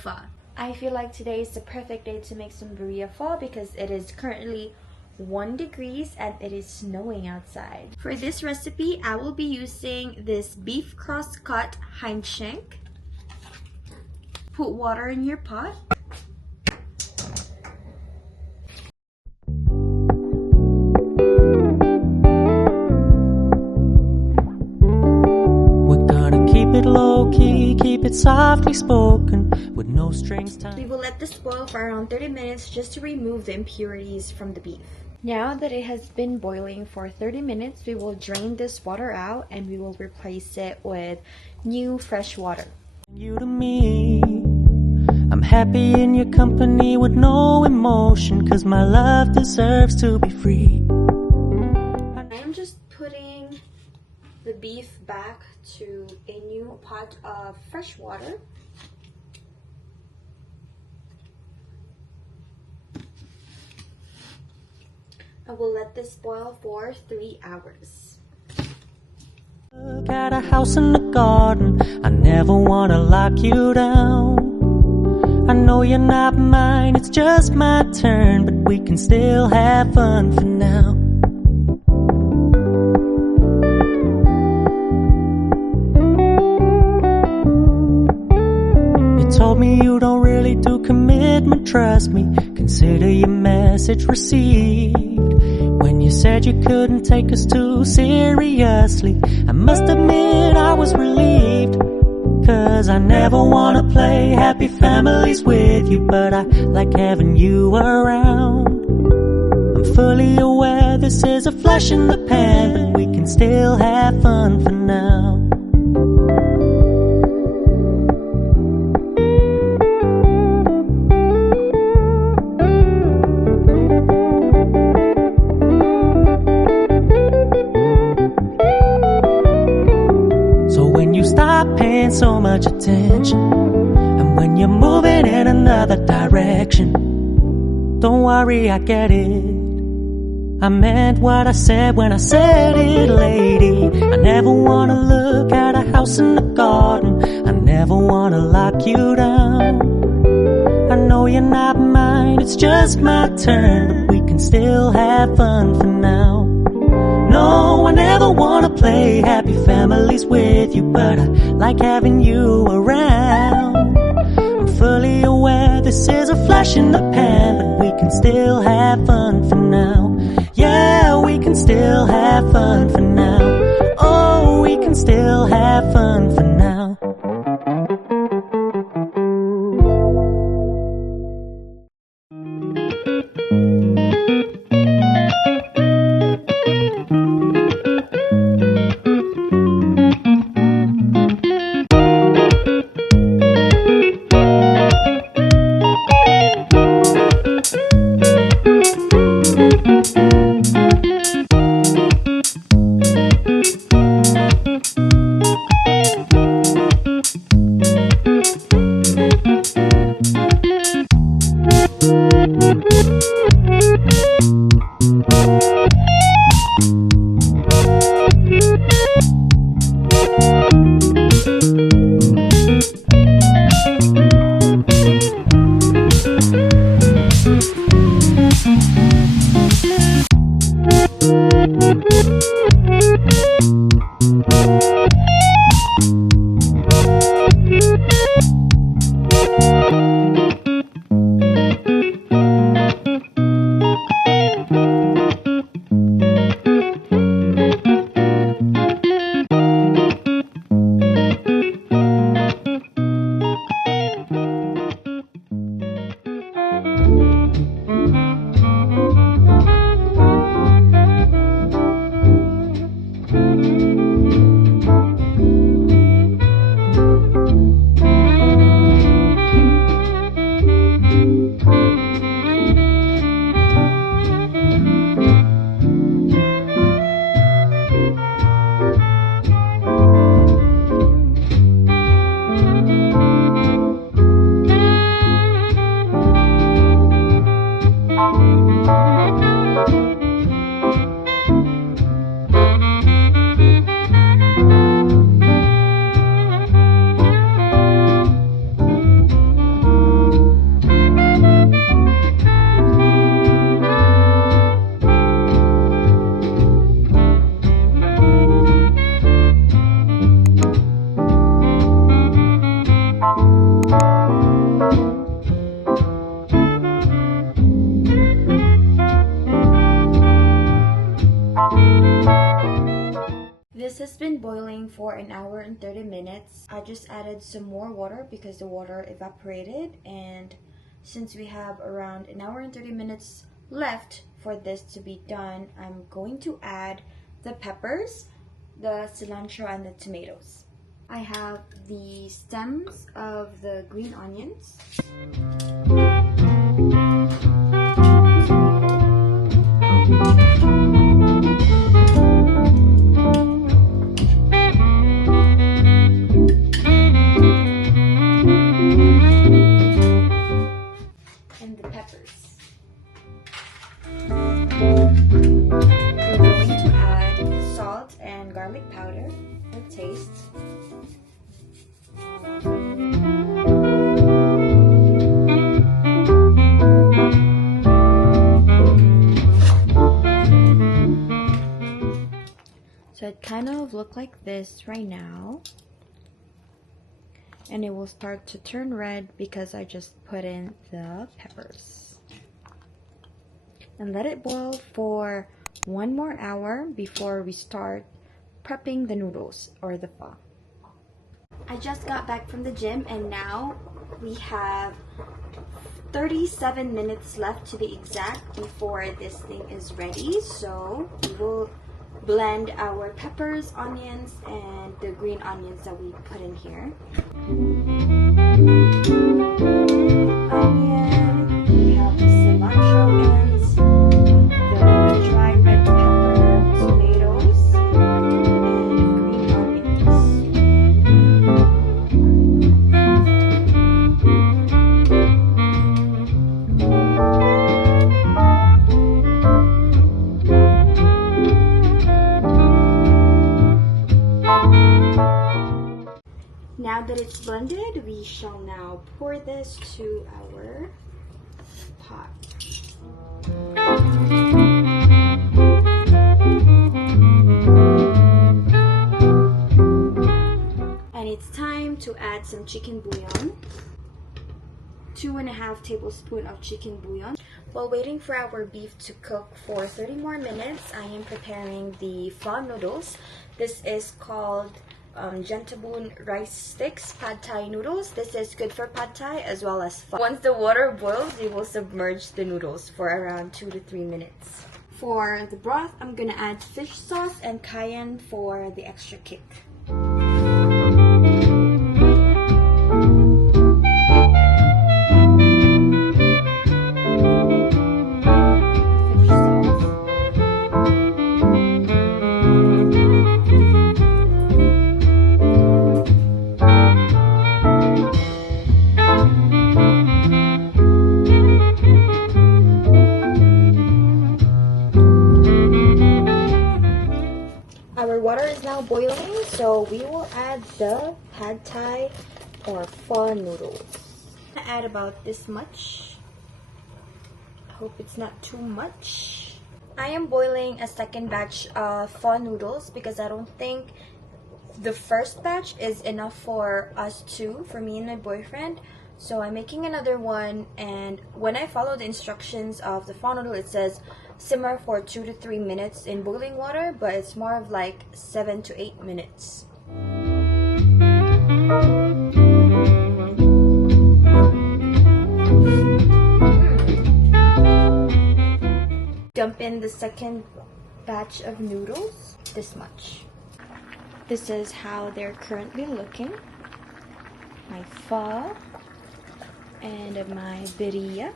Pho. I feel like today is the perfect day to make some Birria Pho because it is currently 1 degrees and it is snowing outside. For this recipe, I will be using this beef cross-cut hind shank. Put water in your pot. We're gonna keep it low-key, keep it softly spoken, with no strings tied. We will let this boil for around 30 minutes just to remove the impurities from the beef. Now that it has been boiling for 30 minutes, we will drain this water out and we will replace it with new fresh water. You to me, I'm happy in your company with no emotion, cause my love deserves to be free. I'm just putting the beef back to a new pot of fresh water. I will let this boil for 3 hours. Got a house in the garden, I never wanna lock you down. I know you're not mine, it's just my turn, but we can still have fun for now. You told me you don't really do commitment, trust me, consider your message received. When you said you couldn't take us too seriously, I must admit I was relieved. Cause I never wanna play happy families with you, but I like having you around. I'm fully aware this is a flash in the pan, but we can still have fun for now. Stop paying so much attention, and when you're moving in another direction, don't worry, I get it. I meant what I said when I said it, lady. I never wanna look at a house in the garden, I never wanna lock you down. I know you're not mine, it's just my turn, but we can still have fun for now. No, I never wanna play happy families with you, but I like having you around. I'm fully aware this is a flash in the pan, but we can still have fun for now. Yeah, we can still have fun for now. Oh, we can still have fun for now. for an hour and 30 minutes. I just added some more water because the water evaporated, and since we have around an hour and 30 minutes left for this to be done, I'm going to add the peppers, the cilantro, and the tomatoes. I have the stems of the green onions. And the peppers. We're going to add salt and garlic powder for taste. So it kind of look like this right now, and it will start to turn red because I just put in the peppers. And let it boil for 1 more hour before we start prepping the noodles or the pho. I just got back from the gym, and now we have 37 minutes left to be exact before this thing is ready. So we will blend our peppers, onions, and the green onions that we put in here. Onion, we have the cilantro ends, the dry red pepper, tomatoes, and green onions. Now that it's blended, we shall now pour this to our pot. And it's time to add some chicken bouillon. 2.5 tablespoons of chicken bouillon. While waiting for our beef to cook for 30 more minutes, I am preparing the pho noodles. This is called Gentabun rice sticks, pad thai noodles. This is good for pad thai as well as pho. Once the water boils, we will submerge the noodles for around 2 to 3 minutes. For the broth, I'm gonna add fish sauce and cayenne for the extra kick. Water is now boiling, so we will add the pad thai or pho noodles. I'm gonna add about this much. I hope it's not too much. I am boiling a second batch of pho noodles because I don't think the first batch is enough for us two, for me and my boyfriend. So I'm making another one, and when I follow the instructions of the pho noodle, it says simmer for 2 to 3 minutes in boiling water, but it's more of like 7 to 8 minutes. Dump in the second batch of noodles, this much. This is how they're currently looking. My pho and my birria.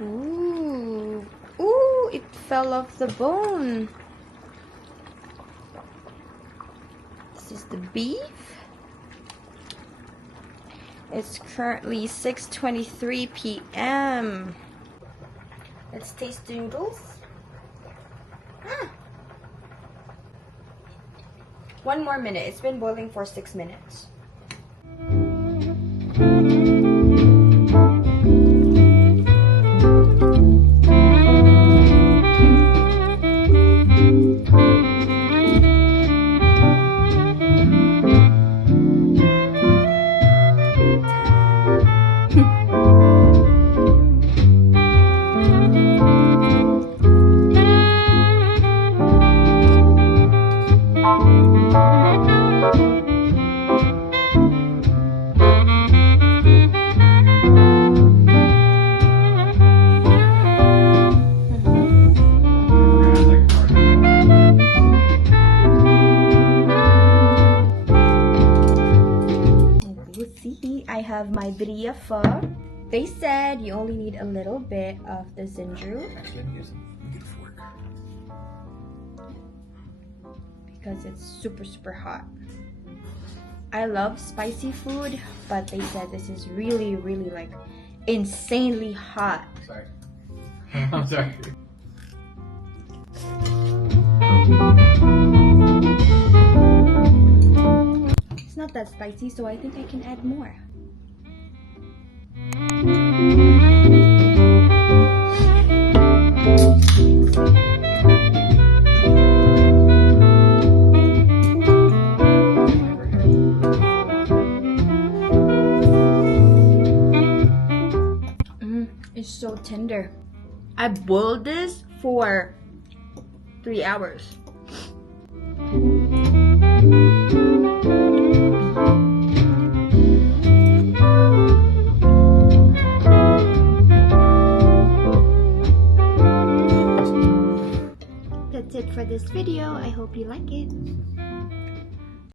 Ooh, ooh, it fell off the bone. This is the beef. It's currently 6:23 p.m. Let's taste the noodles. 1 more minute. It's been boiling for 6 minutes. will see. I have my Birria Pho. They said you only need a little bit of the ginger. Actually, let me get a fork. Because it's super hot. I love spicy food, but they said this is really like insanely hot. Sorry. I'm sorry. It's not that spicy, so I think I can add more. It's so tender. I boiled this for 3 hours. That's it for this video. I hope you like it.